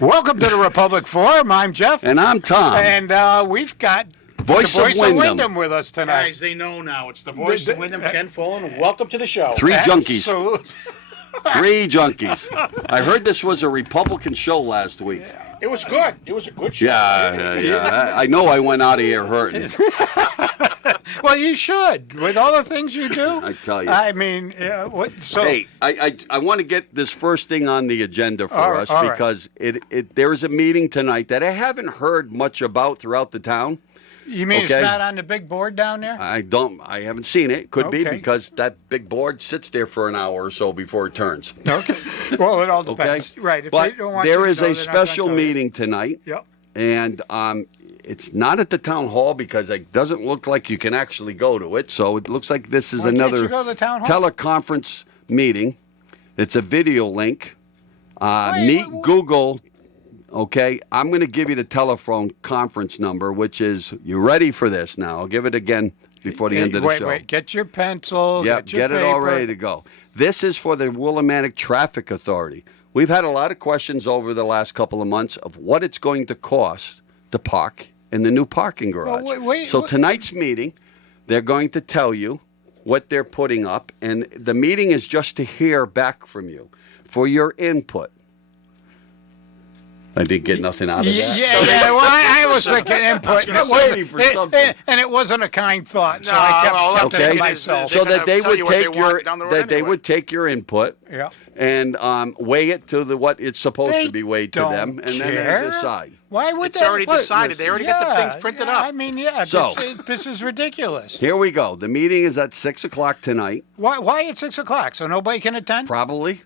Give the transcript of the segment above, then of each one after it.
Welcome to the Republic Forum. I'm Jeff. And I'm Tom. And we've got Voice the of voice Wyndham. with us tonight. Guys, they know now. It's the voice of Wyndham, Ken Fullen. Welcome to the show. Three junkies. Absolute- Three junkies. I heard this was a Republican show last week. It was good. It was a good show. Yeah. I know I went out of here hurting. Well, you should. With all the things you do. I tell you. I mean, what? So, Hey, I want to get this first thing on the agenda for All right, us all right. because there is a meeting tonight that I haven't heard much about throughout the town. you mean okay. it's not on the big board down there? I haven't seen it. Could be Okay. because that big board sits there for an hour or so before it turns. Okay. Well, it all Okay. depends. Right. If But they don't want you there to is know, a they're not gonna special tell you. meeting tonight. Yep. And it's not at the town hall because it doesn't look like you can actually go to it. So it looks like this is Why can't another you go to the town hall? teleconference meeting. It's a video link. Wait, Meet what? Google. Okay, I'm going to give you the telephone conference number, which is, you ready for this now? I'll give it again before the end of the wait, show. Wait, get your pencil. Yep, get your get it paper. all ready to go. This is for the Willimantic Traffic Authority. We've had a lot of questions over the last couple of months of what it's going to cost to park in the new parking garage. wait, so wait. tonight's meeting, they're going to tell you what they're putting up, and the meeting is just to hear back from you for your input. I didn't get nothing out of that. Yeah. Well, I was thinking input. gonna It say, wasn't- waiting for something. and it wasn't a kind thought, so No, I kept well, kept it okay. to myself. So that they tell would you what they take want your down the road that they anyway. would take your input Yeah. and weigh it to what it's supposed They to be weighed to don't them, and then care. they decide. Why would It's they? already What? decided. They already got the things printed up. I mean, yeah. So- this is ridiculous. Here we go. The meeting is at 6:00 tonight, Why at 6:00 so nobody can attend? probably.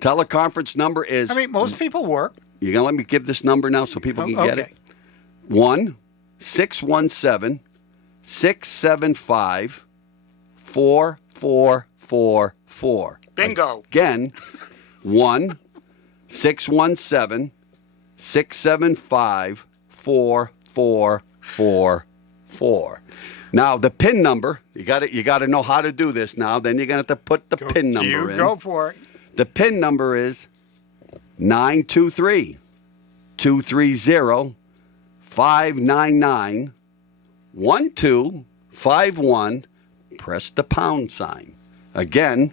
Teleconference number is. I mean, most people work. You're gonna let me give this number now so people can get it. Okay. 1-617-675-4444. Bingo. Again, 1-617-675-4444. Now the PIN number, you got to know how to do this now. Then you're gonna have to put the PIN number You in. go for it. The PIN number is 923-230-599-1251. Press the pound sign. Again,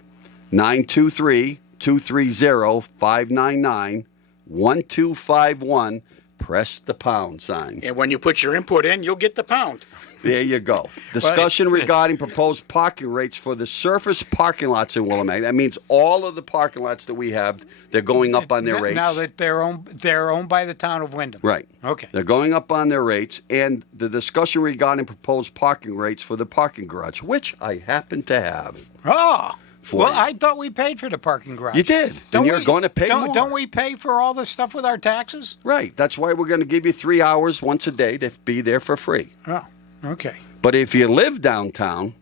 923-230-599-1251. Press the pound sign. And when you put your input in, you'll get the pound. There you go. Discussion regarding proposed parking rates for the surface parking lots in Willimantic. That means all of the parking lots that we have, they're going up on their rates. Now that they're owned by the town of Wyndham. Right. Okay. They're going up on their rates, and the discussion regarding proposed parking rates for the parking garage, which I happen to have. Oh. For Well, you. I thought we paid for the parking garage. You did, and you're going to pay more. Don't we pay for all this stuff with our taxes? Right. That's why we're going to give you 3 hours once a day to be there for free. Oh, okay. But if you live downtown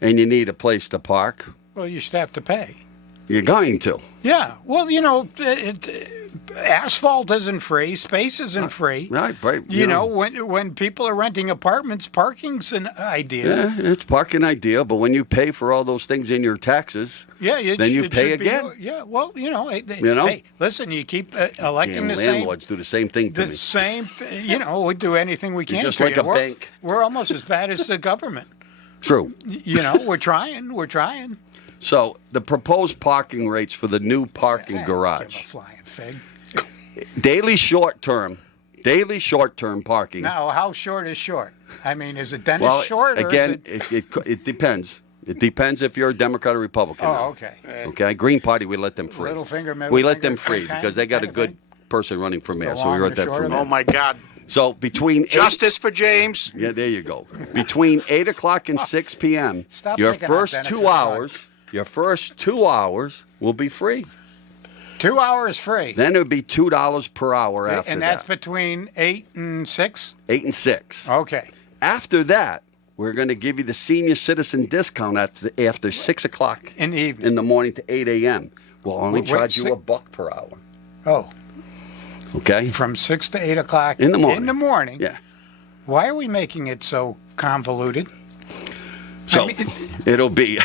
and you need a place to park, Well, you should have to pay. you're going to. Yeah. Well, asphalt isn't free. Space isn't free. Right. You know, when people are renting apartments, parking's an idea. Yeah, it's parking ideal, but when you pay for all those things in your taxes, Yeah, then you it pay should be- again. Yeah, well, You know? Hey, listen, you keep electing Damn the same. landlords do the same thing to The me. same, we do anything we can. just to like you. a We're- bank. We're almost as bad as the government. True. We're trying. We're trying. So the proposed parking rates for the new parking I don't garage, give a flying fig. daily short-term parking. Now, how short is short? I mean, is it Dennis well, short? Or again, is it depends. It depends if you're a Democrat or Republican. now. Oh, okay. Okay, Green Party, we let them free. Little finger, middle we let finger, them free kind- because they got a kind of good thing? person running for mayor, The so we long let and that short for of mayor. Oh, my God. So between Justice for James. Yeah, there you go. Between 8 o'clock and 6 p.m., Stop your picking on first Dennis's 2 son. hours, will be free. 2 hours free. Then it would be $2 per hour after And that's that. between 8 and 6? 8 and 6. Okay. After that, we're going to give you the senior citizen discount after 6 o'clock In the evening. in the morning to 8 a.m. We'll only Wait, charge you si- $1 per hour. Oh, Okay? from 6 to 8 o'clock In the morning. In the morning. Yeah. Why are we making it so convoluted? So mean, it'll be.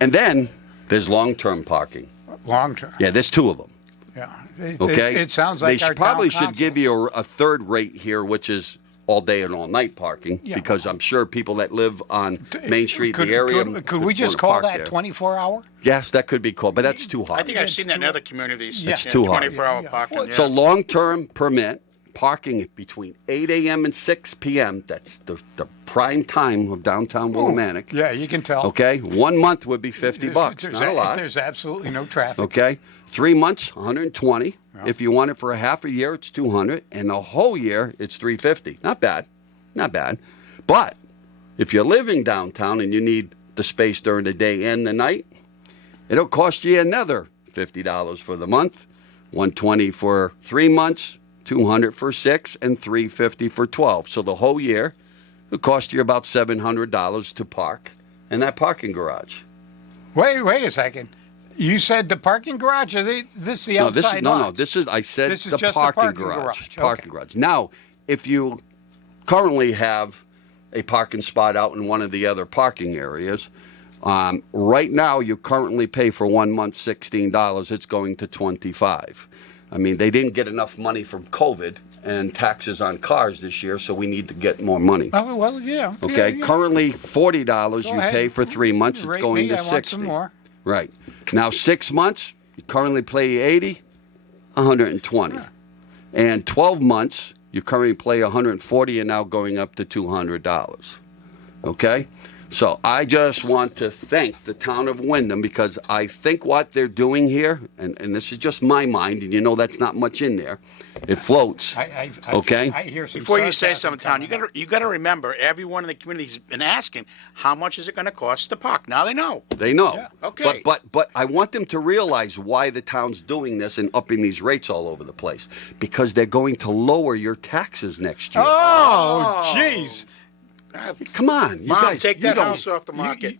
And then there's long-term parking. Long term. Yeah, there's 2 of them. Yeah. Okay? It sounds like they our probably town should give you a third rate here, which is all day and all night parking, Yeah. because I'm sure people that live on Main Street, Could- the area, Could we just wanna call park that there. 24 hour? Yes, that could be called, but that's too hard. I think I've It's seen that in too- other communities. It's too hard. 24-hour Yeah. parking. Well, Yeah. So long-term permit, parking between 8 a.m. and 6 p.m., that's the prime time of downtown Willimantic. Yeah, you can tell. Okay, 1 month would be $50, There's not a lot. There's absolutely no traffic. Okay, 3 months, 120. If you want it for a half a year, it's 200, and the whole year, it's 350. Not bad, not bad. But if you're living downtown and you need the space during the day and the night, it'll cost you another $50 for the month, 120 for 3 months, 200 for 6, and 350 for 12. So the whole year, it'll cost you about $700 to park in that parking garage. Wait a second. You said the parking garage, or this the No, outside lots? I said This is the just the parking parking garage. garage. Parking Okay. garage. Now, if you currently have a parking spot out in one of the other parking areas, right now you currently pay for 1 month $16. It's going to $25. I mean, they didn't get enough money from COVID and taxes on cars this year, so we need to get more money. Oh, well, yeah. Okay, yeah. currently $40 you ahead. pay for 3 months. It's Rate going me, to I 60. want some more. Right. Now 6 months, you currently pay 80, 120. And 12 months, you currently pay 140 and now going up to $200. Okay? So I just want to thank the town of Wyndham, because I think what they're doing here, and this is just my mind, and you know that's not much in there. It floats. Okay? I hear some Before you say sarcasm something, Tom, coming you got to remember, everyone in the community's been asking, how much is it going to cost to park? Now they know. They know. Yeah. Okay. But I want them to realize why the town's doing this and upping these rates all over the place. Because they're going to lower your taxes next year. Oh, jeez. Come on, you Mom, guys. take you that don't- house off the market.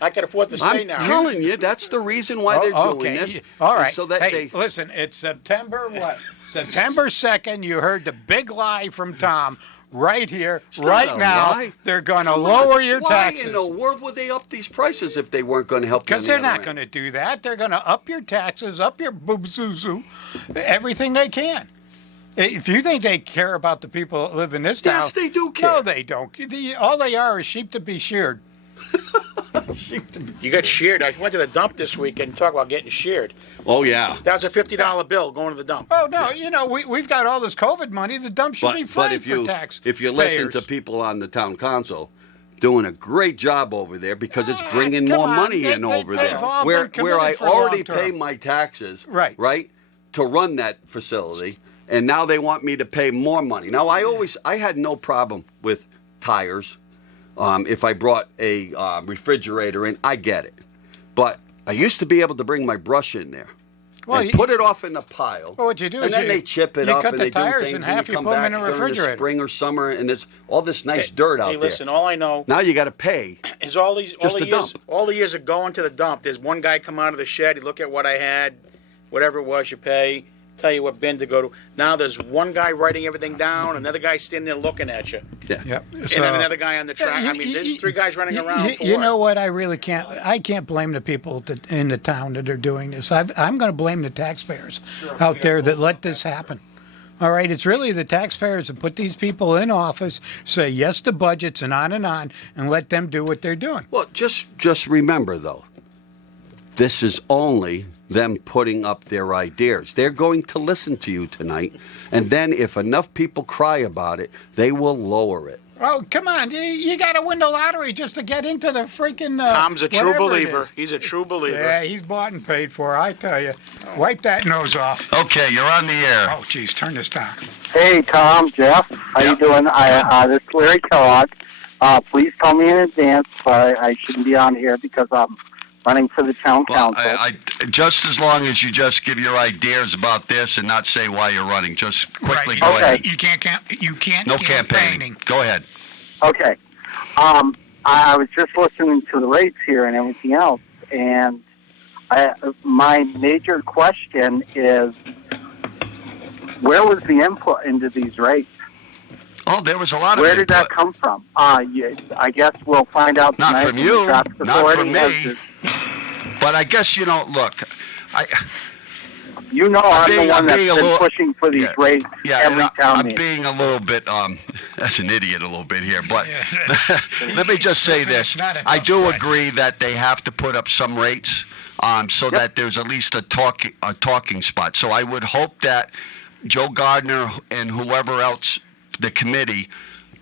I can afford to stay I'm now. telling you, that's the reason why they're doing this. All right. So that hey, they. listen, it's September what? September 2nd. You heard the big lie from Tom right here, It's not right a now. lie. They're going to Come lower on, your why taxes. in the world would they up these prices if they weren't going to help you? Because they're not going to do that. They're going to up your taxes, up your boob-zoo-zoo, everything they can. If you think they care about the people that live in this town, Yes, they do care. No, they don't. All they are is sheep to be sheared. You got sheared. I went to the dump this weekend and talk about getting sheared. Oh yeah. That was a $50 bill going to the dump. Oh no, we've got all this COVID money. The dump should be free But for tax. if you listen payers. to people on the town council, doing a great job over there, because it's bringing come more on, money they- in they- over they've there, all where been I committed for the already long pay term. my taxes, Right. to run that facility, and now they want me to pay more money. Now I had no problem with tires. If I brought a refrigerator in, I get it, but I used to be able to bring my brush in there. Well, And put it off in a pile. Well, what you do and is then you- they chip it you up cut and the they do tires things, in half, and you come put 'em back in a during the refrigerator. spring or summer, and there's all this nice dirt out Hey, there. listen, all I know Now you got to pay. is all the a years, dump. all the years of going to the dump. There's one guy come out of the shed. He look at what I had, whatever it was you pay, tell you what bin to go to. Now there's one guy writing everything down, another guy standing there looking at you, Yep. and then another guy on the track. I mean, there's three guys running around. For You what? know what? I can't blame the people in the town that are doing this. I'm going to blame the taxpayers out there that let this happen. All right, it's really the taxpayers that put these people in office, say yes to budgets and let them do what they're doing. Well, just remember though, this is only them putting up their ideas. They're going to listen to you tonight, and then if enough people cry about it, they will lower it. Oh, come on. You got to win the lottery just to get into the freaking. Tom's a true whatever it believer. is. He's a true believer. Yeah, he's bought and paid for. I tell you. Wipe that nose off. Okay, you're on the air. Oh, geez, turn this down. Hey, Tom, Jeff, how you doing? This is Larry Kellogg. Please call me in advance. I shouldn't be on here because I'm running for the town Well, council. I just as long as you just give your ideas about this and not say why you're running. Just quickly go Okay. ahead. You can't. You can't. No campaigning. campaigning. Go ahead. Okay. I was just listening to the rates here and everything else, and my major question is, where was the input into these rates? Oh, there was a lot of Where did that input. come from? I guess we'll find out Not tonight from when you, the traffic not authority from has me. this- But I guess, look, You know I'm being- the one I'm that's being a been little- pushing for these rates every and town I'm meeting. being a little bit, as an idiot a little bit here, but let me just say this. It's not a I tough do question. agree that they have to put up some rates, so that there's at least a talking spot. So I would hope that Joe Gardner and whoever else, the committee,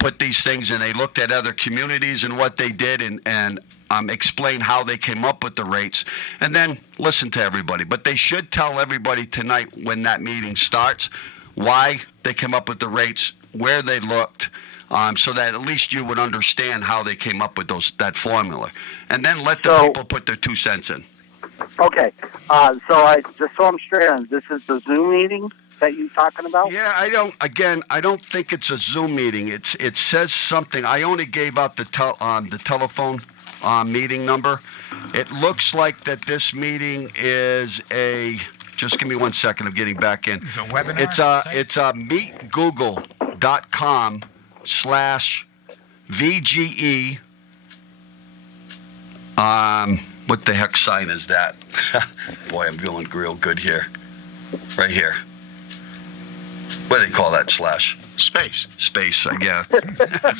put these things and they looked at other communities and what they did and explain how they came up with the rates, and then listen to everybody. But they should tell everybody tonight when that meeting starts why they came up with the rates, where they looked, so that at least you would understand how they came up with that formula, and then let the So- people put their 2 cents in. Okay, so I'm straight on, this is the Zoom meeting that you're talking about? Yeah, I don't think it's a Zoom meeting. It says something. I only gave out the telephone meeting number. It looks like that this meeting is just give me 1 second of getting back in. It's a webinar? It's meetgoogle.com/VGE. What the heck sign is that? Boy, I'm feeling real good here. Right here. What do they call that slash? Space. Space, I guess.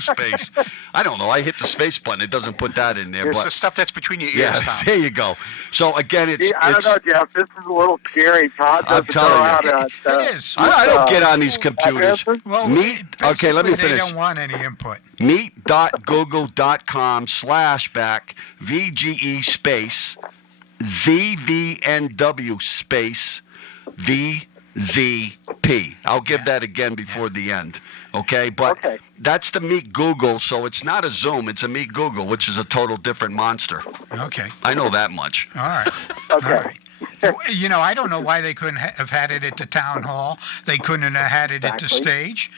Space. I don't know. I hit the space button. It doesn't put that in there. It's But the stuff that's between your ears, yeah, Tom. there you go. So again, it's. I don't know, Jeff, this is a little scary. Todd I'm doesn't know telling how you. to... It is. I don't get on these computers. addresses? Well, Okay, let me basically, finish. They don't want any input. Meet.google.com/VGE space ZVNW space VZP. I'll give that again before the end. Okay, but Okay. that's the Meet Google, so it's not a Zoom, it's a Meet Google, which is a total different monster. Okay. I know that much. All right. Okay. All right. You know, I don't know why they couldn't have had it at the town hall. They couldn't have had it at the Exactly. stage.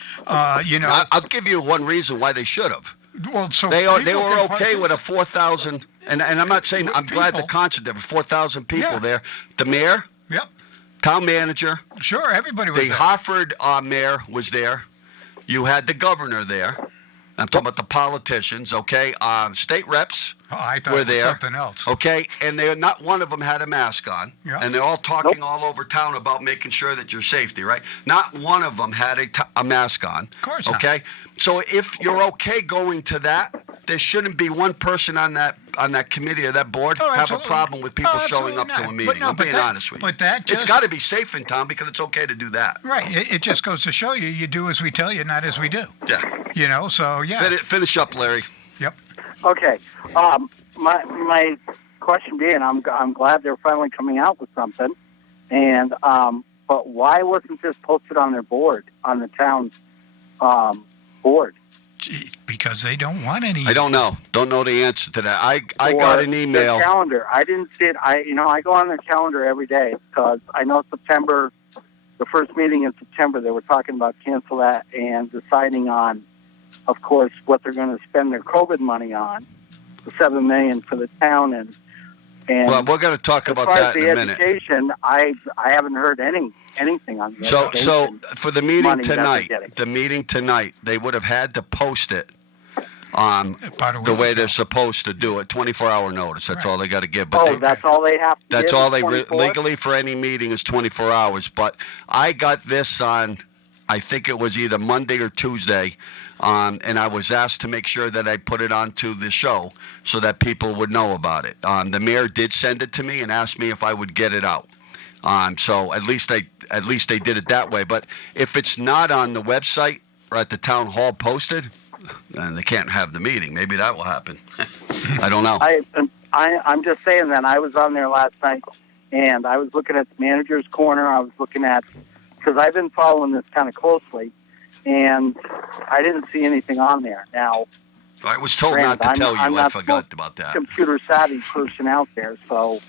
You know, I'll give you one reason why they should have. well, so They people were can okay with a participate. 4,000, and I'm not saying, I'm glad the People. concert, there were 4,000 people Yeah. there. The mayor, Yep. town manager, Sure, everybody was the there. Hartford mayor was there. You had the governor there. I'm talking about the politicians, okay? State reps Oh, I thought were it was there. something else. Okay, and not one of them had a mask on. Yeah. And they're all talking all over town about making sure that your safety, right? Not one of them had a mask on. Of course not. Okay, so if you're okay going to that, there shouldn't be one person on that committee or that board Oh, have a absolutely. problem with people Oh, showing up absolutely to a not. meeting. But no, I'm but being that- honest with you. but that it's just- got to be safe in town because it's okay to do that. Right. It just goes to show you, you do as we tell you, not as we do. Yeah. You know, so yeah. Finish up, Larry. Yep. Okay. My question being, I'm glad they're finally coming out with something, and but why wasn't this posted on their board, on the town's board? Gee, because they don't want any. I don't know. Don't know the answer to that. I Or got an their email. calendar. I didn't see it. I go on their calendar every day because I know September, the first meeting in September, they were talking about cancel that and deciding on, of course, what they're going to spend their COVID money on, the $7 million for the town and. Well, we're going to talk as about far that as in the a minute. education, I haven't heard anything on the So education. for the meeting money that they're tonight, they would have had to post it About a the week way ago. they're supposed to do it. 24-hour notice. That's Right. all they got to give. But Oh, that's all they have to that's give all is they 24? legally for any meeting is 24 hours. But I got this on, I think it was either Monday or Tuesday, and I was asked to make sure that I put it onto the show so that people would know about it. The mayor did send it to me and asked me if I would get it out. So at least they did it that way. But if it's not on the website or at the town hall posted, then they can't have the meeting. Maybe that will happen. I don't know. I'm just saying that I was on there last night, and I was looking at the manager's corner. I was looking at, because I've been following this kind of closely, and I didn't see anything on there. Now, I was told granted, not to tell I'm you. I not forgot the about that. computer savvy person out there, so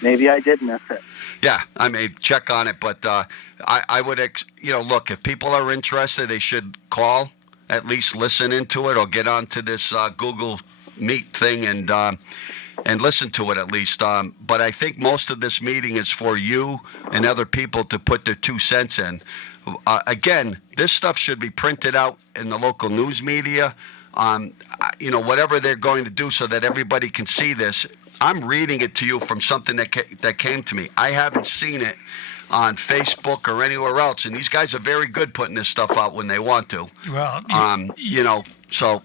maybe I did miss it. Yeah, I may check on it, but I would, look, if people are interested, they should call, at least listen into it, or get onto this Google Meet thing and listen to it at least. But I think most of this meeting is for you and other people to put their 2 cents in. Again, this stuff should be printed out in the local news media, whatever they're going to do so that everybody can see this. I'm reading it to you from something that came to me. I haven't seen it on Facebook or anywhere else. And these guys are very good putting this stuff out when they want to. Well, So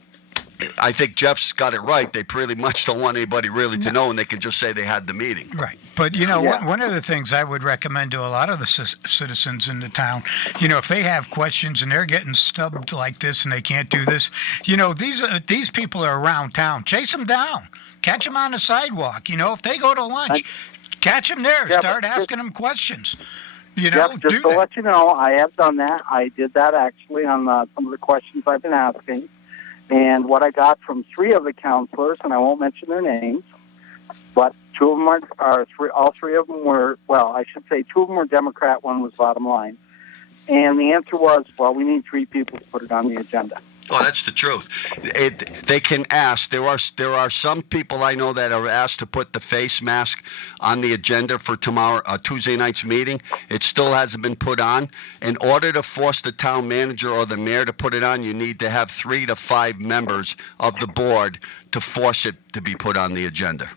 I think Jeff's got it right. They pretty much don't want anybody really to know, and they can just say they had the meeting. right. But, you know, Yeah. one of the things I would recommend to a lot of the citizens in the town, you know, if they have questions and they're getting stubbed like this and they can't do this, you know, these people are around town. Chase them down. Catch them on the sidewalk. You know, if they go to lunch, catch them there. Yeah, Start but asking them questions. You know, Yep, just do to that. let you know, I have done that. I did that actually on some of the questions I've been asking. And what I got from 3 of the counselors, and I won't mention their names, but 2 of them all 3 of them were, well, I should say 2 of them were Democrat, 1 was bottom line. And the answer was, well, we need 3 people to put it on the agenda. Oh, that's the truth. They can ask. There are some people I know that are asked to put the face mask on the agenda for tomorrow, Tuesday night's meeting. It still hasn't been put on. In order to force the town manager or the mayor to put it on, you need to have 3 to 5 members of the board to force it to be put on the agenda.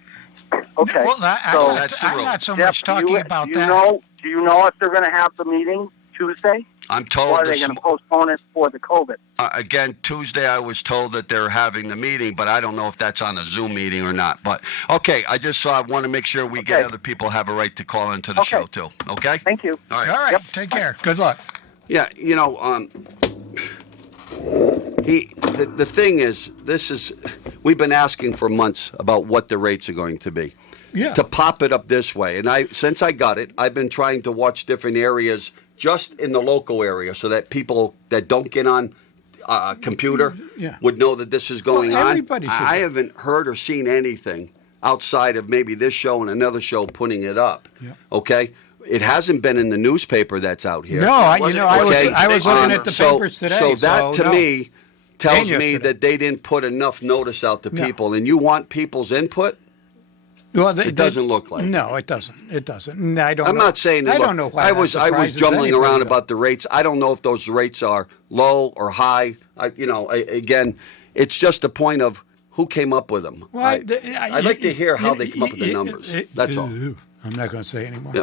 Okay. Well, so, that's the I'm rule. not so Jeff, much talking about that. Do you know if they're going to have the meeting Tuesday? I'm Or told are they this, going to postpone it for the COVID? again, Tuesday I was told that they're having the meeting, but I don't know if that's on a Zoom meeting or not. But, okay, I want to make sure we get Okay. other people have a right to call into the Okay. show, too. Okay? Thank you. All right. All right. Yep. Take care. Good luck. Yeah, you know, the thing is, we've been asking for months about what the rates are going to be. Yeah. To pop it up this way. And since I got it, I've been trying to watch different areas just in the local area so that people that don't get on a computer Yeah. would know that this is going Well, on. everybody should I know. haven't heard or seen anything outside of maybe this show and another show putting it up. Yeah. Okay? It hasn't been in the newspaper that's out here. No, I was Okay? looking at the papers today. So that to no. me tells And me yesterday. that they didn't put enough notice out to No. people. And you want people's input? Well, It doesn't look like it. No, it doesn't. It doesn't. And I don't. I'm know. not saying that. I look, don't know why. I that was surprises jumbling anybody, around though. about the rates. I don't know if those rates are low or high. Again, it's just a point of who came up with them. Well, I'd like to hear how they come up with the numbers. That's all. I'm not going to say anymore. Yeah.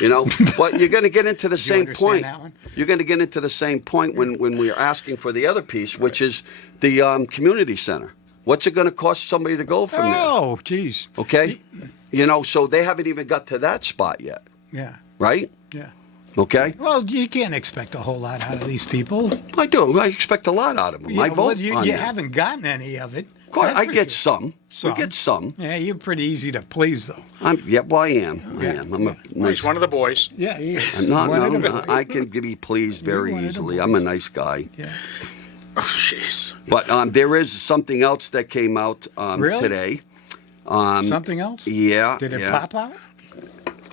You know, but you're going to get into the same understand point. that one? You're going to get into the same point when we're asking for the other piece, which is the community center. What's it going to cost somebody to go from there? Oh, geez. Okay? You know, so they haven't even got to that spot yet, Yeah. right? Yeah. Okay? Well, you can't expect a whole lot out of these people. I do. I expect a lot out of them. I Yeah, vote well, you on them. haven't gotten any of it. Of course, That's I for get sure. some. We get some. Yeah, you're pretty easy to please, though. I am. Yeah. I am. I'm a Well, nice he's one of the boys. Yeah, he is. No, One of no, the no, boys. I can be pleased very one of the easily. I'm a nice guy. Yeah. Oh, jeez. But there is something else that came out Really? today. Something else? Yeah. Did it yeah. pop out?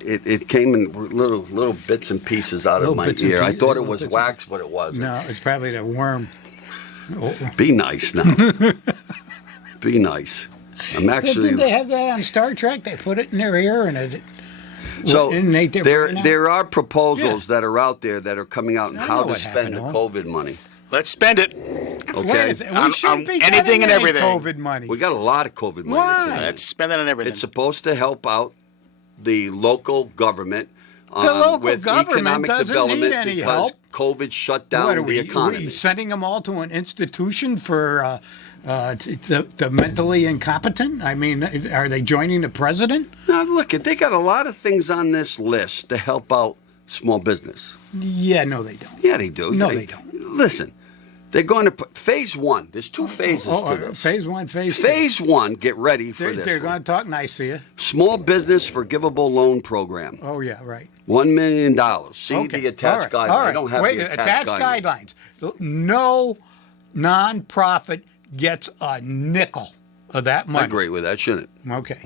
It came in little bits and pieces out Little of my bits and ear. I pieces, thought it little was bits and- wax, but it wasn't. No, it's probably the worm. Oh. Be nice now. Be nice. I'm actually. Didn't they have that on Star Trek? They put it in their ear and it. So Isn't Nate there there right now? there are proposals that are out there that are coming out on I how know to what spend happened the to 'em. COVID money. Let's spend it. Wait Okay, a second. On- We should on be anything getting and any everything. COVID money. we got a lot of COVID money. Why? that came in. Let's spend it on everything. It's supposed to help out the local government local with government economic doesn't need development any because help. COVID shut What down are the we economy. sending them all to an institution for the mentally incompetent? I mean, are they joining the president? Now look, they got a lot of things on this list to help out small business. Yeah, no, they don't. Yeah, they do. No, they don't. Listen, they're going to put phase one. There's 2 phases to this. Phase one, phase two. Phase one, get ready for They're, this. they're one. going to talk nice to you. Small Business Forgivable Loan Program. Oh yeah, right. $1 million. See Okay. the attached guideline. All right. I don't have Wait, the attached guidelines. No nonprofit gets a nickel of that I money. agree with that. Shouldn't. Okay.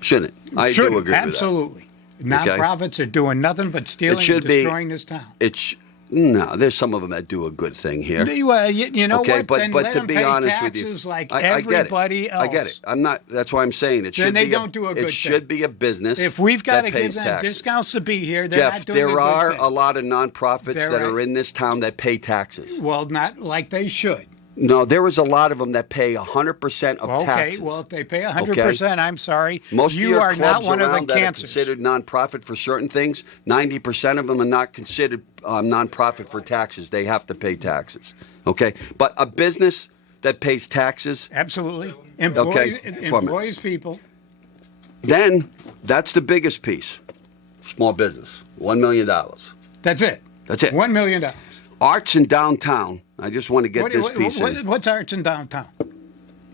Shouldn't. I do Shouldn't, agree absolutely. Nonprofits are doing nothing but stealing should and be- destroying this town. with that. It's no. There's some of them that do a good thing here. Well, you know Okay, what? but Then but let to them be pay honest with you, taxes like I get it. everybody else. I get it. I'm not. That's why I'm saying it should Then they be. don't do a good It should thing. be a business. If we've got that to give pays them taxes. discounts to be here, they're Jeff, not doing a there good are thing. a lot of nonprofits There that are- are in this town that pay taxes. Well, not like they should. No, there is a lot of them that pay 100% of Okay, taxes. well, if they pay 100%, I'm sorry. Most you of your are not clubs one of the around that are cancers. considered nonprofit for certain things, 90% of them are not considered nonprofit for taxes. They have to pay taxes. Okay? But a business that pays taxes, Absolutely. Okay, Employs people. then that's the biggest piece. Small business, $1 million. That's it. That's it. $1 million. Arts in downtown, I just want to get this piece in. What's arts in downtown?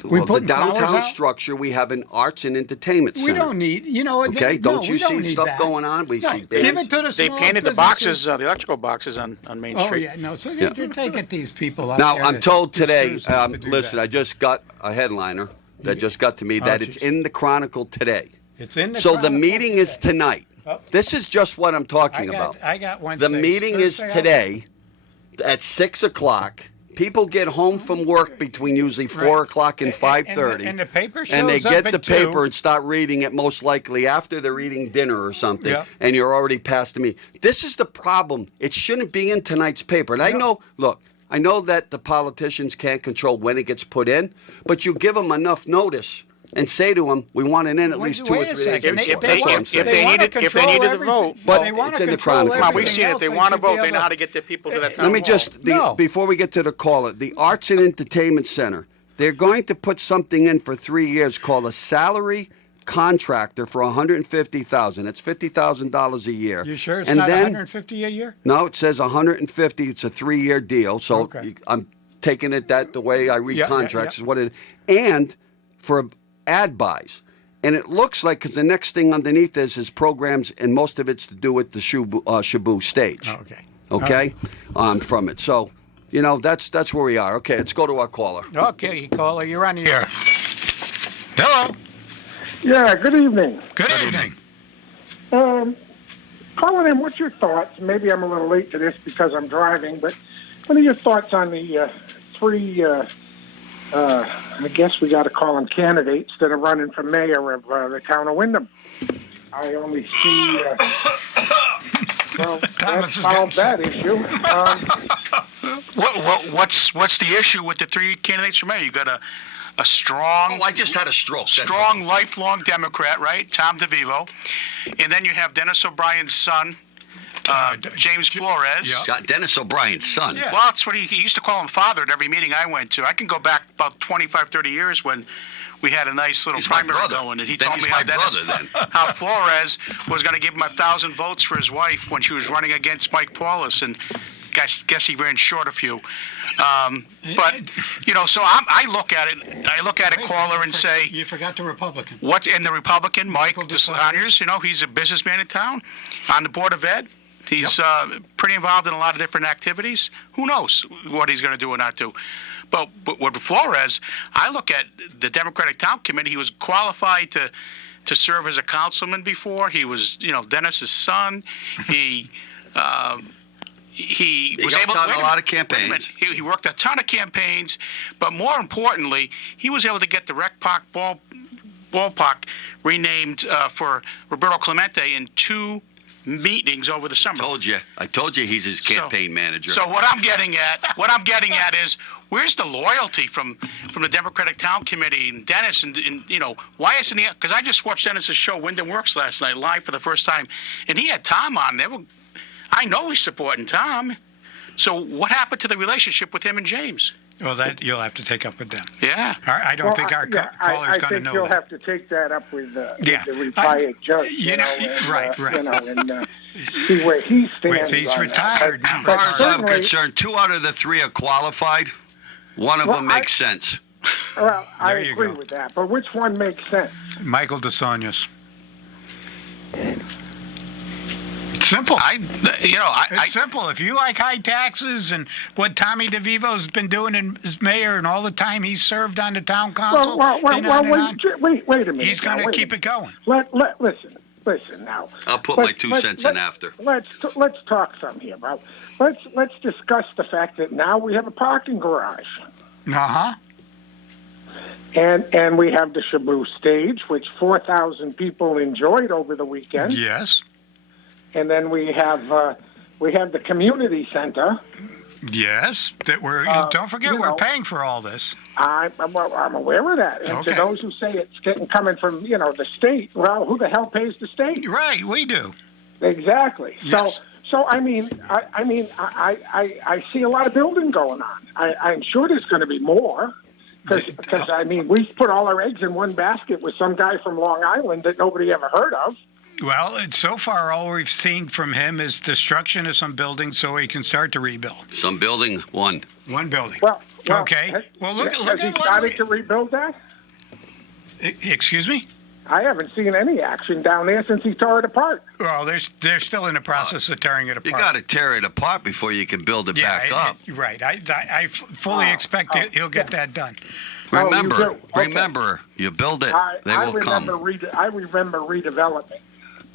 We Well, the putting flowers downtown out? structure, we have an arts and entertainment center. We don't need, Okay, no, don't you we see need stuff that. going on? We No, see give bands. it to the They small painted the businesses. boxes, the electrical boxes on Main Oh, Street. yeah, no, so Yeah. you're taking these people out Now, there I'm to told do today, citizens to do listen, that. I just got a headliner that just got to me that it's geez. in the Chronicle today. It's in the So the Chronicle meeting is today. tonight. Oh. This is just what I'm talking about. I got Wednesday. The meeting is Thursday, today at 6 o'clock. People get home from work between usually 4 o'clock and 5:30. And the paper And they shows up get at the 2. paper and start reading it most likely after they're eating dinner or something. Yeah. And you're already past the meeting. This is the problem. It shouldn't be in tonight's paper. And I know, look, I know that the politicians can't control when it gets put in, but you give them enough notice and say to them, we want it in at least 2 or 3 days second. before. If they- That's all I'm if saying. they wanna needed- if they control needed to everything- vote, But they wanna it's in the control Chronicle. Come on, we've everything seen it. else, If they they want to should be vote, they able know how to get their people to that town Let me hall. just, No. before we get to the caller, the Arts and Entertainment Center, they're going to put something in for 3 years called a salary contractor for $150,000. That's $50,000 a year. You sure it's And not then, 150 a year? No, it says 150. It's a 3-year deal. So Okay. I'm taking it that the way I read Yeah, yeah, contracts yeah. is what it. And for ad buys. And it looks like, because the next thing underneath this is programs, and most of it's to do with the Shabu stage. Okay. Okay? From it. So, you know, that's where we are. Okay, let's go to our caller. Okay, caller, you're on the air. Hello. Yeah, good evening. Good evening. Calling in, what's your thoughts? Maybe I'm a little late to this because I'm driving, but what are your thoughts on the three, I guess we got to call them candidates that are running for mayor of the town of Wyndham? I only see, well, let's solve that issue. What's the issue with the 3 candidates for mayor? You got a strong, I just had a stroke. strong, lifelong Democrat, right? Tom DeVivo, and then you have Dennis O'Brien's son, James Flores. Yeah. Dennis O'Brien's son. Yeah. Well, that's what he used to call him father at every meeting I went to. I can go back about 25, 30 years when we had a nice little He's my primary brother. going, and he Then told he's me my how Dennis, brother, then. how Flores was going to give him 1,000 votes for his wife when she was running against Mike Paulus, and guess he ran short a few. But you know, so I look at it, caller, and say, You forgot the Republican. what? And the Republican, Mike Michael DeSantis, you know, he's a businessman in town, on the Board of Ed. He's pretty involved in a lot of different activities. Who knows what he's going to do or not do? But with Flores, I look at the Democratic Town Committee. He was qualified to serve as a councilman before. He was, you know, Dennis's son. He was helped able out in wait a lot of minute, wait campaigns. minute. He worked a ton of campaigns, but more importantly, he was able to get the Rec Park ballpark renamed for Roberto Clemente in 2 meetings over the summer. I told you he's his campaign manager. So what I'm getting at is, where's the loyalty from the Democratic Town Committee and Dennis and you know, why isn't he? Because I just watched Dennis's show Wyndham Works last night live for the first time, and he had Tom on. I know he's supporting Tom. So what happened to the relationship with him and James? Well, that you'll have to take up with them. Yeah. I don't think our caller's I going to think know you'll that. have to take that up with the Yeah. retired judge. you know, right. You know, and see where he stands. He's on retired that. now. As But far as I'm certainly- concerned, 2 out of the 3 are qualified. One of Well, them makes sense. Well, I There you agree go. with that, but which one makes sense? Michael DeSantis. Simple. It's simple. If you like high taxes and what Tommy DeVivo's been doing as mayor and all the time he's served on the town council, Wait a minute. he's going to keep it going. Listen now. I'll put my 2 cents in after. Let's talk some here, bro. Let's discuss the fact that now we have a parking garage. Uh-huh. And we have the Shabu stage, which 4,000 people enjoyed over the weekend. Yes. And then we have the community center, Yes, that we're. Don't forget, you we're know, paying for all this. I'm aware of that. And Okay. to those who say it's coming from, the state, well, who the hell pays the state? Right, we do. Exactly. Yes. So I see a lot of building going on. I'm sure there's going to be more because we put all our eggs in one basket with some guy from Long Island that nobody ever heard of. Well, so far, all we've seen from him is destruction of some buildings so he can start to rebuild. Some building, one. One building. Well, Okay. Has, Well, look has at he what started to rebuild that? Excuse me? I haven't seen any action down there since he tore it apart. Well, they're still in the process of tearing it apart. You got to tear it apart before you can build it back up. Right. I fully expect he'll get that done. Remember, Oh, you do? Okay. remember, you build it, they I will remember come. I remember redevelopment,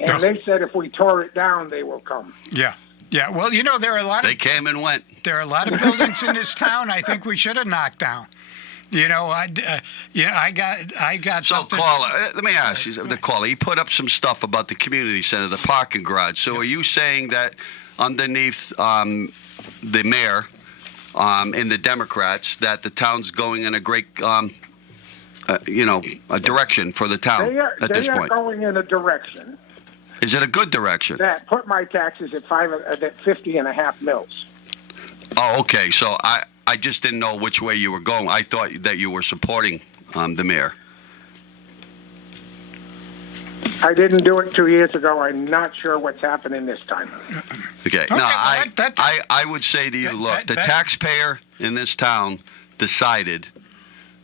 and they said if we tore it down, they will come. Yeah. Yeah. Well, there are a lot of They came and went. there are a lot of buildings in this town I think we should have knocked down. I got So, something. caller, let me ask you, the caller, he put up some stuff about the community center, the parking garage. So are you saying that underneath the mayor and the Democrats that the town's going in a great, a direction for the town at this They are point? going in a direction Is it a good direction? that put my taxes at 50.5 mils. Oh, okay. So I just didn't know which way you were going. I thought that you were supporting the mayor. I didn't do it 2 years ago. I'm not sure what's happening this time. Okay. No, well, I would say to you, look, the taxpayer in this town decided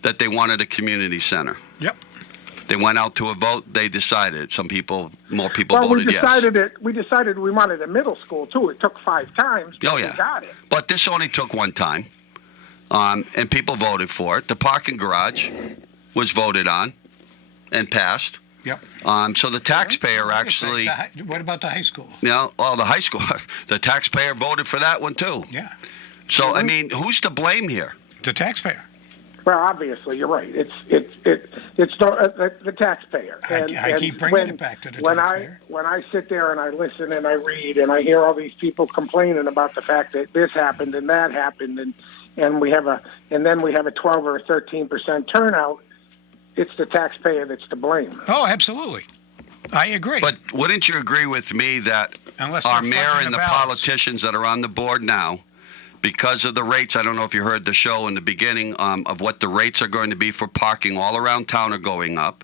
that they wanted a community center. Yep. They went out to a vote. They decided. More people voted we yes. decided we wanted a middle school too. It took 5 times, but Oh, we yeah. got it. But this only took one time, and people voted for it. The parking garage was voted on and passed. Yep. So the taxpayer actually, What about the high school? the high school, the taxpayer voted for that one too. Yeah. So I mean, who's to blame here? The taxpayer. Well, obviously, you're right. It's the taxpayer. I keep bringing it back to the taxpayer. When I sit there and I listen and I read and I hear all these people complaining about the fact that this happened and that happened and then we have a 12 or 13% turnout, it's the taxpayer that's to blame. Oh, absolutely. I agree. But wouldn't you agree with me that Unless our they're mayor fudging and the the ballots. politicians that are on the board now, because of the rates, I don't know if you heard the show in the beginning of what the rates are going to be for parking all around town are going up.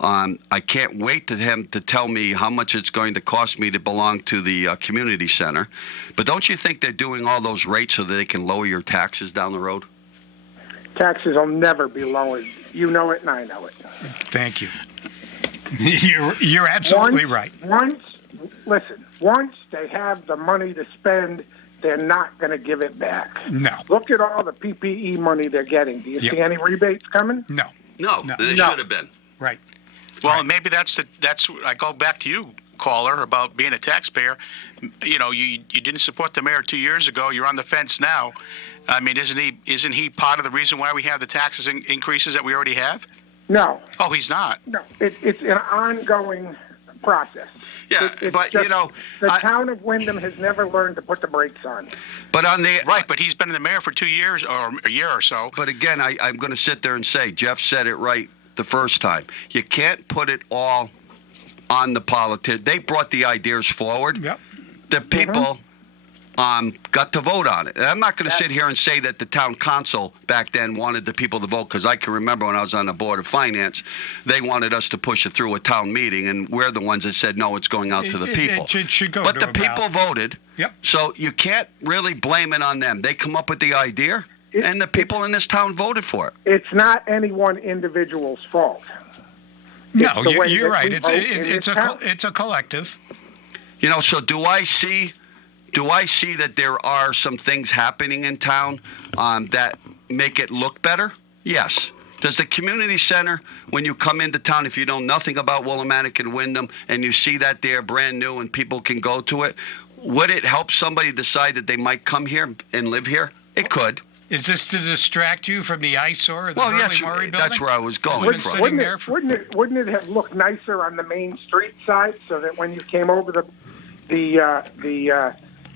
I can't wait to him to tell me how much it's going to cost me to belong to the community center. But don't you think they're doing all those rates so that they can lower your taxes down the road? Taxes will never be lowered. You know it and I know it. Thank you. You're absolutely right. Once they have the money to spend, they're not going to give it back. No. Look at all the PPE money they're getting. Do you Yep. see any rebates coming? No. No, they should have been. Right. Well, maybe that's I go back to you, caller, about being a taxpayer. You didn't support the mayor 2 years ago. You're on the fence now. I mean, isn't he part of the reason why we have the taxes increases that we already have? No. Oh, he's not. No. It's an ongoing process. Yeah, but the town of Wyndham has never learned to put the brakes on. But on the Right, but he's been the mayor for 2 years or a year or so. But again, I'm going to sit there and say, Jeff said it right the first time. You can't put it all on the politicians. They brought the ideas forward. Yep. The people got to vote on it. And I'm not going to sit here and say that the town council back then wanted the people to vote, because I can remember when I was on the Board of Finance, they wanted us to push it through a town meeting, and we're the ones that said, no, it's going out to the people. It should go But to the a people ballot. voted. Yep. So you can't really blame it on them. They come up with the idea, and the people in this town voted for it. It's not any one individual's fault. No, It's the way you're that right. we vote in this town. It's a collective. So do I see that there are some things happening in town that make it look better? Yes. Does the community center, when you come into town, if you know nothing about Willimantic and Wyndham, and you see that they're brand new and people can go to it, would it help somebody decide that they might come here and live here? It could. Is this to distract you from the eyesore of the Well, Hurley Murray building? that's where I was going Been from. sitting there for- Wouldn't it have looked nicer on the main street side, so that when you came over the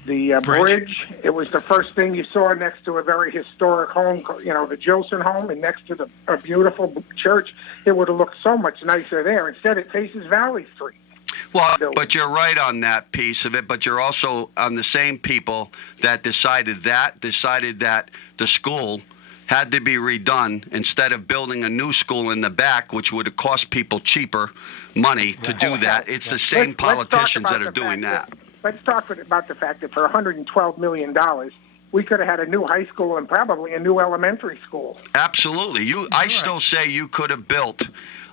The Bridge. bridge, it was the first thing you saw next to a very historic home, the Gilson home, and next to a beautiful church. It would have looked so much nicer there. Instead, it faces Valley Street. Well, but you're right on that piece of it, but you're also on the same people that decided that the school had to be redone instead of building a new school in the back, which would have cost people cheaper money to do that. It's the same Let's talk politicians about that are the doing fact that. Let's talk about the fact that for $112 million, we could have had a new high school and probably a new elementary school. Absolutely. I still say you could have built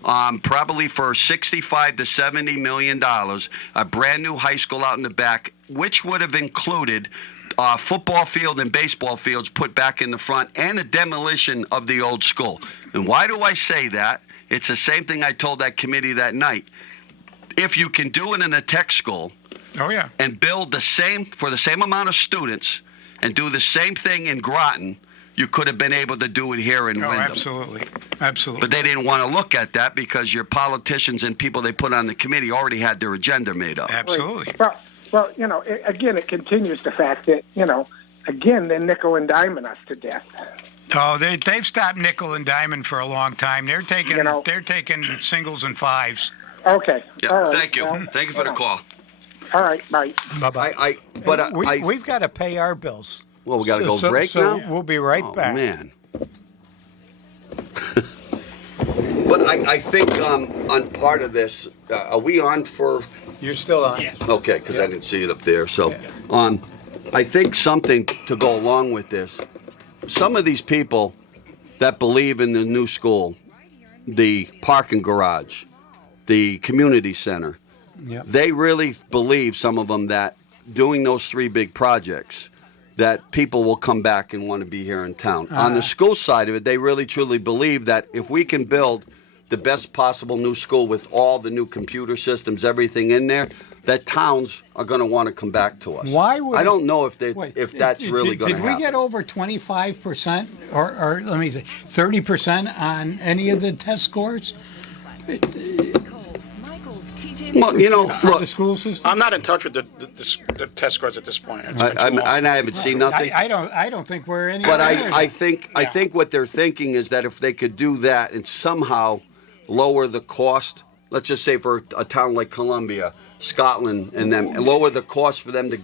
probably for $65 to $70 million a brand new high school out in the back, which would have included football field and baseball fields put back in the front and a demolition of the old school. And why do I say that? It's the same thing I told that committee that night. If you can do it in a tech school, Oh, yeah. and build for the same amount of students and do the same thing in Groton, you could have been able to do it here in Oh, Wyndham. absolutely. Absolutely. But they didn't want to look at that because your politicians and people they put on the committee already had their agenda made up. Absolutely. Well, again, it continues the fact that, again, they're nickel and diming us to death. Oh, they've stopped nickel and diamond for a long time. They're taking they're taking singles and fives. Okay. Yeah, All right. thank you. Well, Thank you for the call. All right, bye. Bye-bye. We've got to pay our bills. Well, we got to go break so now? we'll be right Oh, back. man. But I think on part of this, are we on for... You're still on. Yes. Okay, because I didn't see it up there. So, I think something to go along with this. Some of these people that believe in the new school, the parking garage, the community center, Yep. they really believe, some of them, that doing those three big projects, that people will come back and want to be here in town. On the school side of it, they really truly believe that if we can build the best possible new school with all the new computer systems, everything in there, that towns are going to want to come back to us. Why would I it- don't know if Wait, that's really going to happen. Did we get over 25% or let me say 30% on any of the test scores Well, for look, the school system? I'm not in touch with the test scores at this point. It's been I too long. haven't seen nothing. I don't think we're any. But better. I think what they're thinking is that if they could do that and somehow lower the cost, let's just say for a town like Columbia, Scotland, and them, and lower the cost for them to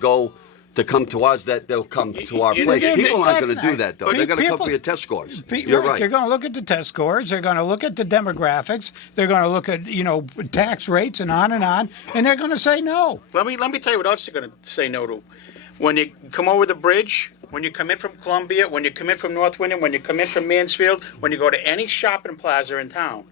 come to us, that they'll come to our place. Yeah, People aren't going to that's do not- that, though. but They're going to come people- for your test scores. Right, You're right. They're going to look at the test scores. They're going to look at the demographics. They're going to look at tax rates and on, and they're going to say no. Let me tell you what else they're going to say no to. When you come over the bridge, when you come in from Columbia, when you come in from North Wyndham, when you come in from Mansfield, when you go to any shopping plaza in town,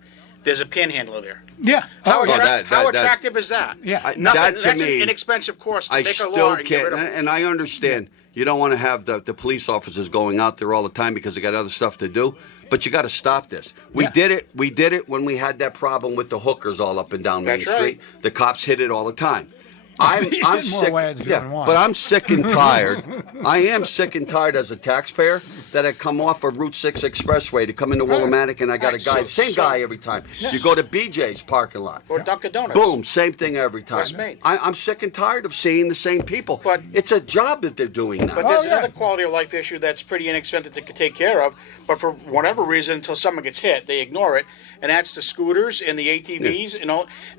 there's a panhandler there. Yeah. How, Oh, yeah. yeah. how attractive is that? Yeah. Nothing. That to That's me, an inexpensive cost to I make a still law and get can't, rid of it. and I understand you don't want to have the police officers going out there all the time because they got other stuff to do. But you got to stop this. We Yeah. did it. We did it when we had that problem with the hookers all up and down Main That's right. Street. The cops hit it all the time. I'm You hit more sick. ways than one. But I'm sick and tired. I am sick and tired as a taxpayer that I come off of Route 6 Expressway to come into Willimantic, and I got a guy, same guy every time. You go to BJ's parking lot. Or Dunkin' Donuts. Boom, same thing every time. West Main. I'm sick and tired of seeing the same people. But- it's a job that they're doing now. But there's yeah. another quality of life issue that's pretty inexpensive to take care of. But for whatever reason, until someone gets hit, they ignore it, and that's the scooters and the ATVs,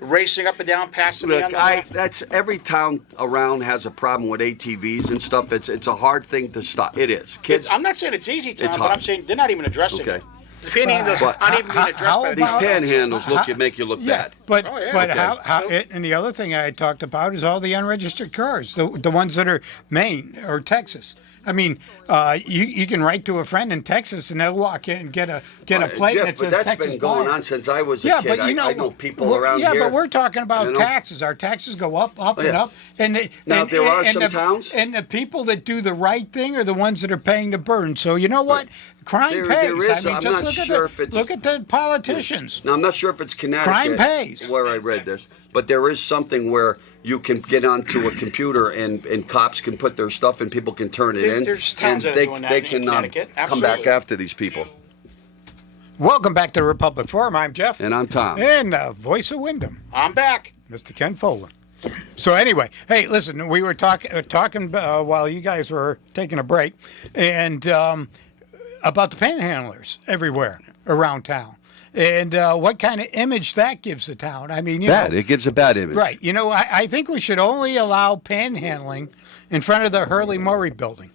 racing up and down, passing me on Look, the left. that's every town around has a problem with ATVs and stuff. It's a hard thing to stop. It is. Kids, I'm not saying it's easy, Tom, It's but hard. I'm saying they're not even addressing Okay. it. The panhandlers But- aren't even being addressed How by the these about- town. panhandles make you look Yeah, bad. but Oh, yeah. but Okay. and the other thing I talked about is all the unregistered cars, the ones that are Maine or Texas. I mean, you can write to a friend in Texas and they'll walk in and get a plate Jeff, that but says that's Texas been going Fire. on since I was a Yeah, kid. but I know people we're- around yeah, here. but we're talking about you know? taxes. Our taxes go up Oh, and yeah. up. And Now, there are some the, towns- and the people that do the right thing are the ones that are paying the burden. So you know what? Crime There pays. is- I mean, I'm just not look sure at if it's- look at the politicians. Now, I'm not sure if it's Connecticut Crime pays. where I read this, but there is something where you can get onto a computer and cops can put their stuff and people can turn it in. There's towns and that are doing that they in can Connecticut. come back Absolutely. after these people. Welcome back to the Republic Forum. I'm Jeff. And I'm Tom. And voice of Wyndham, I'm back. Mr. Ken Folan. So anyway, hey, listen, we were talking while you guys were taking a break, and about the panhandlers everywhere around town, and what kind of image that gives the town. I mean, Bad. It gives a bad image. right? You know, I think we should only allow panhandling in front of the Hurley Murray building.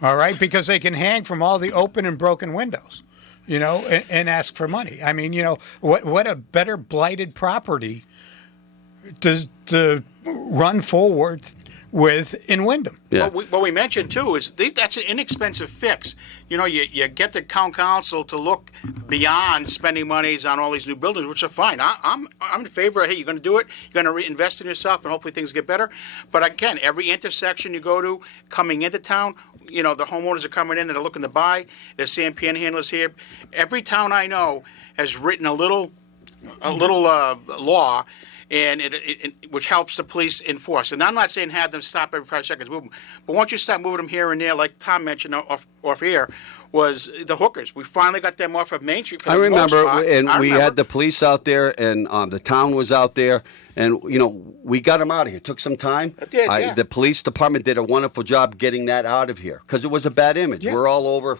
All right, because they can hang from all the open and broken windows, you know, and ask for money. I mean, you know, what a better blighted property to run forward with in Wyndham. Yeah. What we mentioned too is that's an inexpensive fix. You know, you get the town council to look beyond spending monies on all these new buildings, which are fine. I'm in favor of, hey, you're going to do it, you're going to reinvest in yourself, and hopefully things get better. But again, every intersection you go to, coming into town, you know, the homeowners are coming in and they're looking to buy. They're seeing panhandlers here. Every town I know has written a little law. And which helps the police enforce. And I'm not saying have them stop every 5 seconds, move them. But once you start moving them here and there, like Tom mentioned off air, was the hookers. We finally got them off of Main Street for the I remember, most part. and I we remember. had the police out there, and the town was out there, and you know we got them out of here. It took some time. It did, yeah. The police department did a wonderful job getting that out of here because it was a bad image. Yeah. We're all over.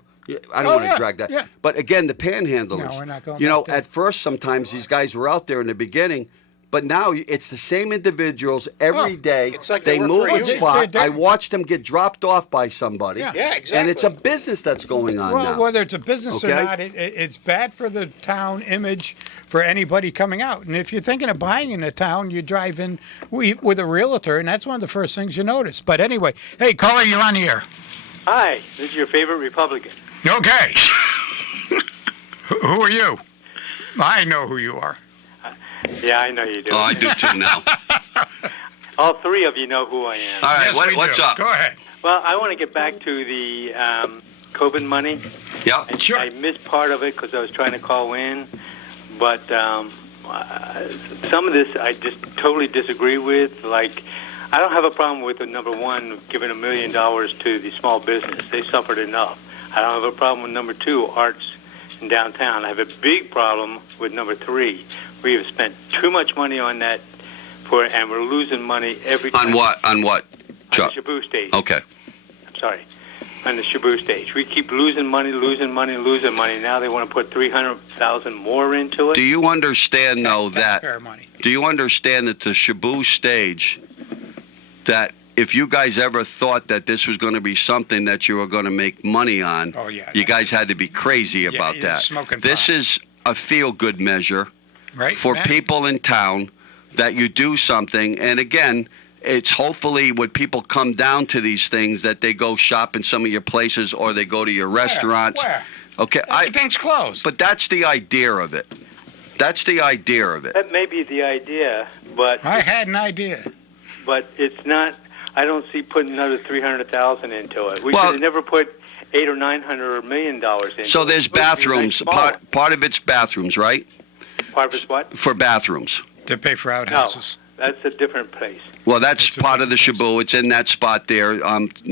I don't Oh, want to yeah, drag that. yeah. But again, the panhandlers. No, we're not going you know, back there. at first, sometimes these guys were out there in the beginning. But now it's the same individuals every day. It's like they they work move for a you. spot. They- I watched them get dropped off by somebody. Yeah. Yeah, exactly. And it's a business that's going on Well, now. whether it's a business or Okay. not, it's bad for the town image for anybody coming out. And if you're thinking of buying in a town, you drive in with a realtor, and that's one of the first things you notice. But anyway, hey, caller, you're on the air. Hi, this is your favorite Republican. Okay. Who are you? I know who you are. Yeah, I know you do. Oh, I do too now. All three of you know who I am. All right, Yes, we what's do. up? Go ahead. Well, I want to get back to the COVID money. Yeah. Sure. I missed part of it because I was trying to call in, but some of this I just totally disagree with. Like, I don't have a problem with the number one, giving $1 million to the small business. They suffered enough. I don't have a problem with number two, arts in downtown. I have a big problem with number three. We have spent too much money on that, and we're losing money every time. On what? On what? On Chuck? the Shabu stage. Okay. I'm sorry. On the Shabu stage. We keep losing money. Now they want to put $300,000 more into it. Do you understand though that? Fair money. Do you understand that the Shabu stage? That if you guys ever thought that this was going to be something that you were going to make money on, Oh, yeah, you yeah. guys had to be crazy about you're that. smoking This pot. is a feel-good measure Right? for Matt? people in town that you do something. And again, it's hopefully when people come down to these things that they go shop in some of your places or they go to your restaurants. Where? Okay, Everything's closed. but that's the idea of it. That's the idea of it. That may be the idea, but I had an idea. it's not. I don't see putting another $300,000 into it. We Well- should have never put $800 or $900 or $1 million into it. So there's It's supposed to be bathrooms. smaller. Part of it's bathrooms, right? Part of it's what? For bathrooms. To pay for No, outhouses. that's a different place. Well, that's It's a part of the different Shabu. It's in that spot there.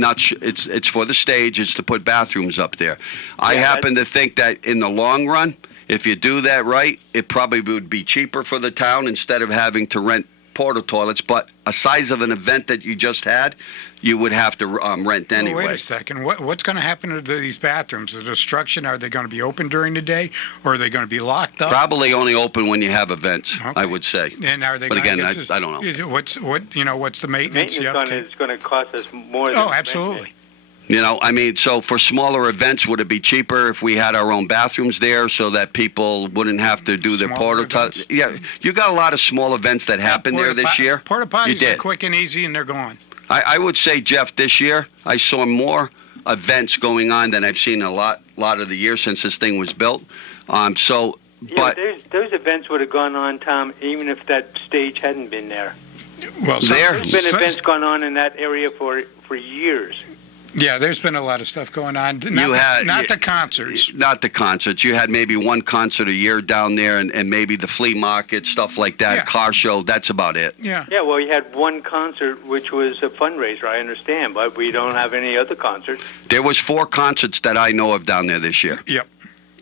It's for the stage. It's to put bathrooms up there. I Yeah, happen to think that in the long run, if you do that right, it probably would be cheaper for the town instead of having to rent porta toilets. But a size of an event that you just had, you would have to rent Well, anyway. wait a second. What's going to happen to these bathrooms? The destruction? Are they going to be open during the day, or are they going to be locked up? Probably only open when you have events, Okay. I would say. And are they? But gonna again, get I don't know. What's the maintenance? Maintenance on it is going to cost us more than Oh, absolutely. You know, I mean, so for smaller events, would it be cheaper if we had our own bathrooms there so that people wouldn't have to do their Smaller porta events? Yeah, you got a lot of small events that happened there this year. Porta You potties did. are quick and easy, and they're gone. I would say, Jeff, this year I saw more events going on than I've seen a lot of the years since this thing was built. Yeah, But those events would have gone on, Tom, even if that stage hadn't been there. Well, There's been events going on in that area for years. Yeah, there's been a lot of stuff going on. Not the concerts. Not the concerts. You had maybe one concert a year down there, and maybe the flea market, stuff like that, Yeah. car show. That's about it. Yeah. Yeah, well, you had one concert, which was a fundraiser, I understand, but we don't have any other concerts. There was 4 concerts that I know of down there this year. Yep.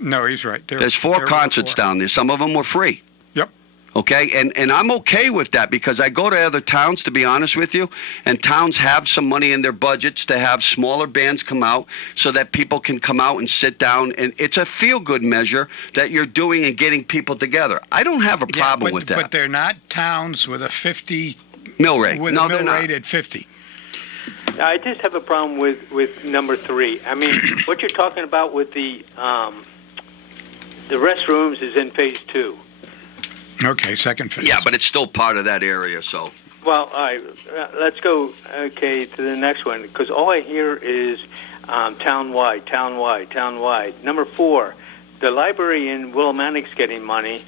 No, he's right. There's 4 concerts down there. Some of them were free. Yep. Okay, and I'm okay with that because I go to other towns, to be honest with you, and towns have some money in their budgets to have smaller bands come out so that people can come out and sit down, and it's a feel-good measure that you're doing and getting people together. I don't have a problem with that. But they're not towns with a 50 mill rate. with No, a they're mill not. rate at 50. I just have a problem with number 3. I mean, what you're talking about with the restrooms is in phase 2. Okay, second phase. Yeah, but it's still part of that area, so. Well, all right, let's go, to the next one, because all I hear is town-wide. Number 4, the library in Willimantic's getting money.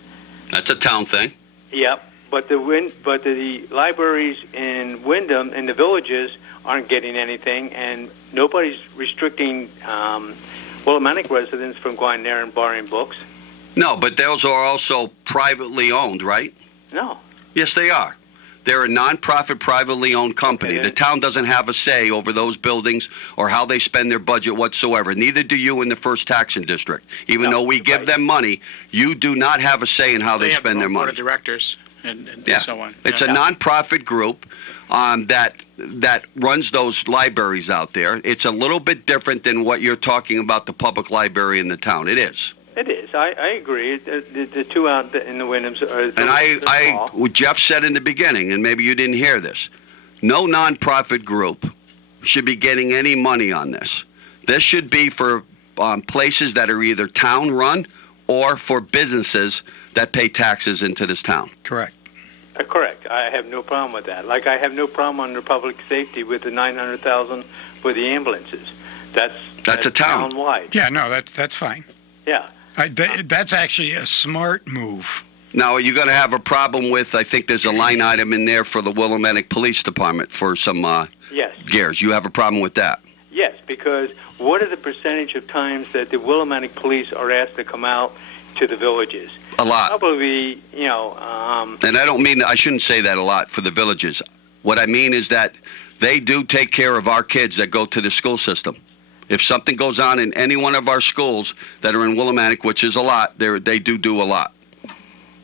That's a town thing. Yep, but the libraries in Wyndham, in the villages, aren't getting anything, and nobody's restricting Willimantic residents from going there and borrowing books. No, but those are also privately owned, right? No. Yes, they are. They're a non-profit, privately owned company. Okay. The town doesn't have a say over those buildings or how they spend their budget whatsoever. Neither do you in the first taxing district. Even though we give them money, you do not have a say in how they have spend their board money. of directors and Yeah, so on. it's Yeah. a non-profit group that runs those libraries out there. It's a little bit different than what you're talking about, the public library in the town. It is. It is. I agree. The two out in the Wyndhams are. And what Jeff said in the beginning, and maybe you didn't hear this, no nonprofit group should be getting any money on this. This should be for places that are either town-run or for businesses that pay taxes into this town. Correct. Correct. I have no problem with that. Like I have no problem under public safety with the $900,000 for the ambulances. That's a town. town-wide. Yeah, no, that's fine. Yeah. That's actually a smart move. Now, you're going to have a problem with, I think there's a line item in there for the Willimantic Police Department for some Yes. gears. You have a problem with that? Yes, because what are the percentage of times that the Willimantic police are asked to come out to the villages? A lot. Probably, And I shouldn't say that a lot for the villages. What I mean is that they do take care of our kids that go to the school system. If something goes on in any one of our schools that are in Willimantic, which is a lot, they do a lot.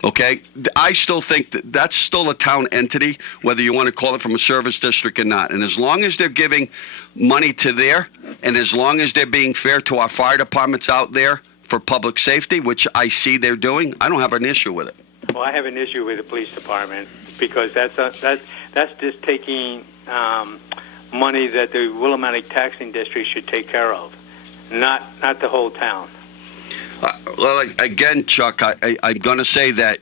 Okay? I still think that's still a town entity, whether you want to call it from a service district or not. And as long as they're giving money to there, and as long as they're being fair to our fire departments out there for public safety, which I see they're doing, I don't have an issue with it. well, I have an issue with the police department because that's just taking money that the Willimantic taxing district should take care of, not the whole town. Well, again, Chuck, I'm going to say that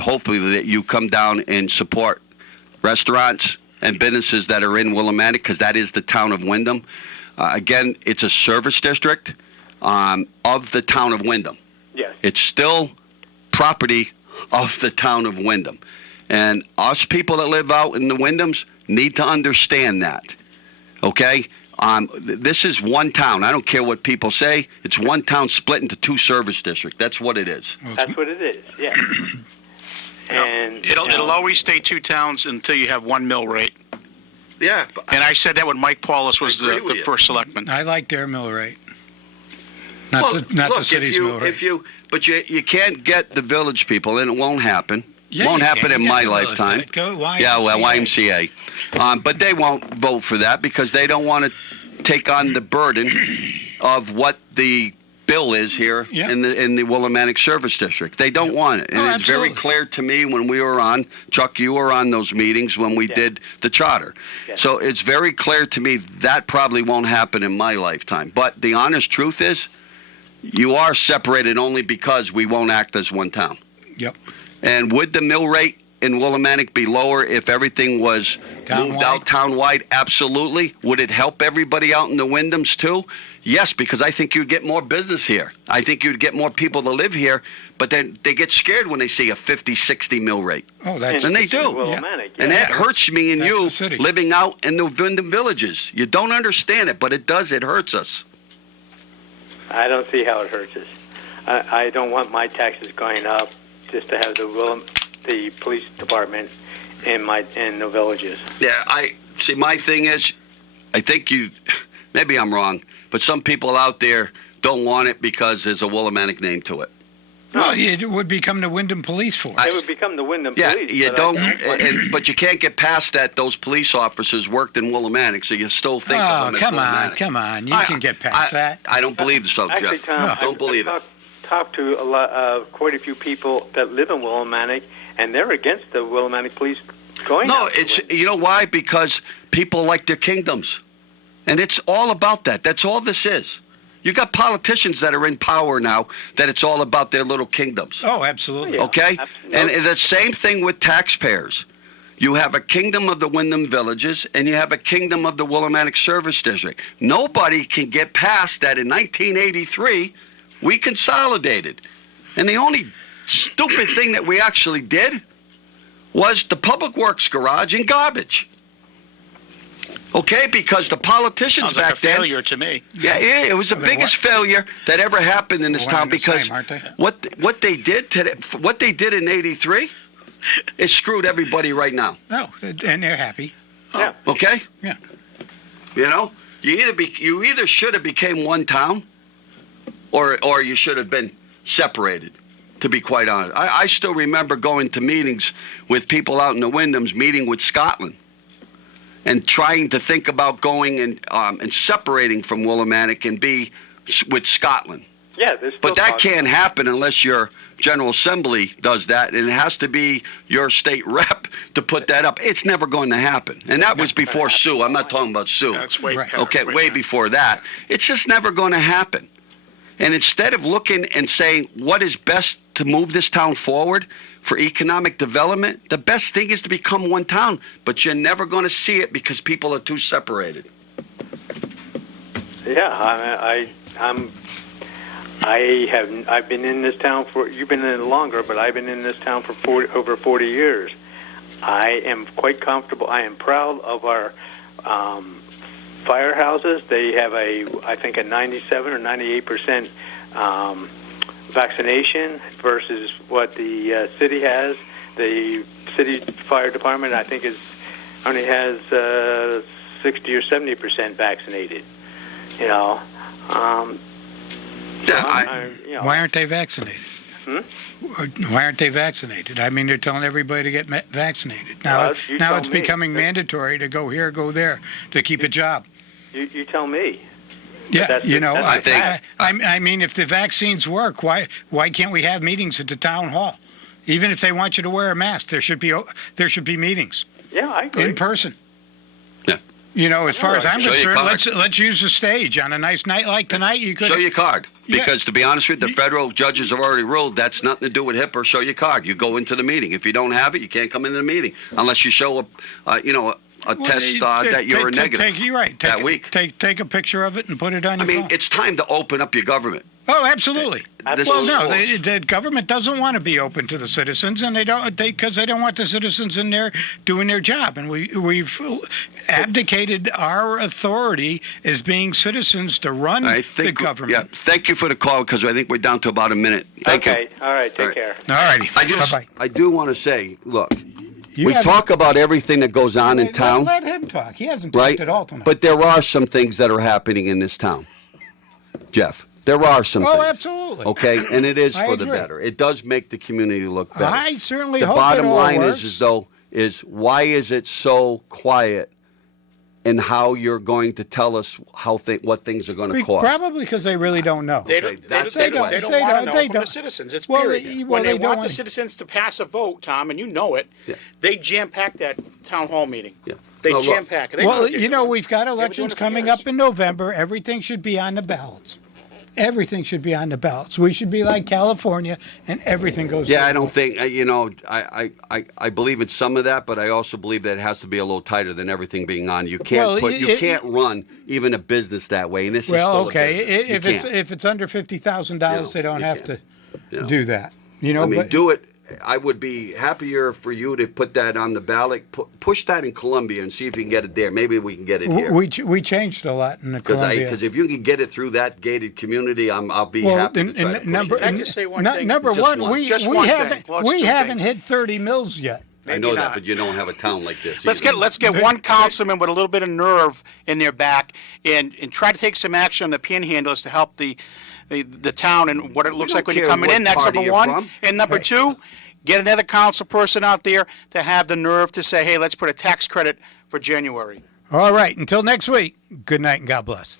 hopefully that you come down and support restaurants and businesses that are in Willimantic, because that is the town of Wyndham. Again, it's a service district of the town of Wyndham. Yes. It's still property of the town of Wyndham. And us people that live out in the Wyndhams need to understand that, okay? This is one town. I don't care what people say. It's one town split into two service districts. That's what it is. That's what it is, yeah. And It'll always stay two towns until you have one mill rate. Yeah. And I said that when Mike Paulus was I agree with the you. first selectman. I like their mill rate. Not the city's mill rate. But you can't get the village people, and it won't happen. Yeah, won't you happen can in get my the village, lifetime. but go YMCA. Yeah, well, YMCA. But they won't vote for that because they don't want to take on the burden of what the bill is here in the Willimantic Service District. They don't want it. And it's very clear to me when we were on, Chuck, you were on those meetings when we did the charter. Yeah. So it's very clear to me that probably won't happen in my lifetime. But the honest truth is, you are separated only because we won't act as one town. Yep. And would the mill rate in Willimantic be lower if everything was moved out town-wide? Absolutely. Would it help everybody out in the Wyndhams too? Yes, because I think you'd get more business here. I think you'd get more people to live here, but then they get scared when they see a 50, 60 mill rate. Oh, that's And they do. Willimantic, And that hurts me and That's you the city. living out in the Wyndham villages. You don't understand it, but it does. It hurts us. I don't see how it hurts us. I don't want my taxes going up just to have the police department in the villages. Yeah, my thing is, I think maybe I'm wrong, but some people out there don't want it because there's a Willimantic name to it. Well, it would become the Wyndham Police Force. It would become the Wyndham Yeah, Police. you but don't, but you can't get past that. Those police officers worked in Willimantic, so you still think of Oh, them as come on, Willimantic. come on. You can get past that. I don't believe so, Actually, Jeff. Tom, Don't believe it. I've talked to quite a few people that live in Willimantic, and they're against the Willimantic Police going. No, out to it's Wyndham. you know why? Because people like their kingdoms, and it's all about that. That's all this is. You got politicians that are in power now that it's all about their little kingdoms. Oh, absolutely. Yeah. Okay? Absolutely. And the same thing with taxpayers. You have a kingdom of the Wyndham Villages, and you have a kingdom of the Willimantic Service District. Nobody can get past that. In 1983, we consolidated. And the only stupid thing that we actually did was the Public Works garage and garbage. Okay? Because the politicians Sounds like back a then... failure to me. Yeah, it was the Well, then biggest failure that ever happened in this One and town the because same, aren't they? what they did what they did in '83, it screwed everybody right now. No, and they're happy. Yeah. Okay, Yeah. you know, you either should have became one town, or you should have been separated. To be quite honest, I still remember going to meetings with people out in the Wyndhams, meeting with Scotland, and trying to think about going and separating from Willimantic and be with Scotland. Yeah, there's still But that talk. can't happen unless your General Assembly does that, and it has to be your state rep to put that up. It's never going to happen. And that was before Sue. I'm not talking about Sue. That's way Right. past- Okay, way past. before that. It's just never going to happen. And instead of looking and saying what is best to move this town forward for economic development, the best thing is to become one town. But you're never going to see it because people are too separated. Yeah, I've been in this town for, you've been in it longer, but I've been in this town for over 40 years. I am quite comfortable. I am proud of our firehouses. They have I think a 97 or 98% vaccination versus what the city has. The city fire department, I think, only has 60 or 70% vaccinated. You know. Why aren't they vaccinated? Why aren't they vaccinated? I mean, they're telling everybody to get vaccinated. Now, Well, you tell it's me. becoming mandatory to go here, go there to keep a job. You tell me. Yeah, that's you the- know, that's the fact. I mean, if the vaccines work, why can't we have meetings at the town hall? Even if they want you to wear a mask, there should be meetings Yeah, I agree. in person. Yeah. You know, as far as I'm Show your concerned, card. let's use the stage on a nice night like tonight. You could Show your card. Yeah. Because to be honest with you, the federal judges have already ruled that's nothing to do with HIPAA. Show your card. You go into the meeting. If you don't have it, you can't come into the meeting unless you show a test that you're negative You're right. that week. Take a picture of it and put it on I your mean, phone. it's time to open up your government. Oh, absolutely. This Well, is- no, the government doesn't want to be open to the citizens, and because they don't want the citizens in there doing their job, and we've abdicated our authority as being citizens to run I think the government. Yeah. Thank you for the call because I think we're down to about a minute. Thank you. Okay, all right, take All right. care. All righty. I Bye-bye. do want to say, look, You we haven't- talk about everything that goes on in Let- town, Let him talk. He hasn't right? talked at all tonight. But there are some things that are happening in this town, Jeff. There are some Oh, things. absolutely. Okay, and it is I for the agree. better. It does make the community look better. I certainly the hope bottom it all line works. is why is it so quiet and how you're going to tell us what things are going to cost? Probably because they really don't know. They don't, they that's don't, they the don't, question. they don't They want don't- to know they from don't. the citizens. It's Well, period. they- well, when they they don't want want- the citizens to pass a vote, Tom, and you know it, Yeah. they jam-pack that town hall meeting. Yeah. They No, look. jam-pack it. They know Well, what they're you know, doing. we've got They've been doing elections it for coming years. up in November. Everything should be on the ballots. Everything should be on the ballots. We should be like California, and everything goes. Yeah, to I the don't vote. think I believe in some of that, but I also believe that it has to be a little tighter than everything being on. You can't Well, you can't run even a business that way. And this is Well, still okay. a business. You can't. If it's under $50,000, they don't you have can't. to do that. You know, I mean, but do it. I would be happier for you to put that on the ballot. Push that in Columbia and see if you can get it there. Maybe we can get it here. we changed a lot in the Columbia. Because if you can get it through that gated community, I'll be Well, happy to and- try and to push number it. Can I just say one thing? number Just one, one. we Just we one thing. haven't Well, it's we two haven't things. hit 30 mills yet. I know Maybe that, not. but you don't have a town like this. Let's either. get one councilman with a little bit of nerve in their back and try to take some action on the panhandlers to help the the town and what it looks don't like when you're care coming what in. That's party number you're one. from. And number two, get another council person out there to have the nerve to say, hey, let's put a tax credit for January. All right, until next week, good night and God bless.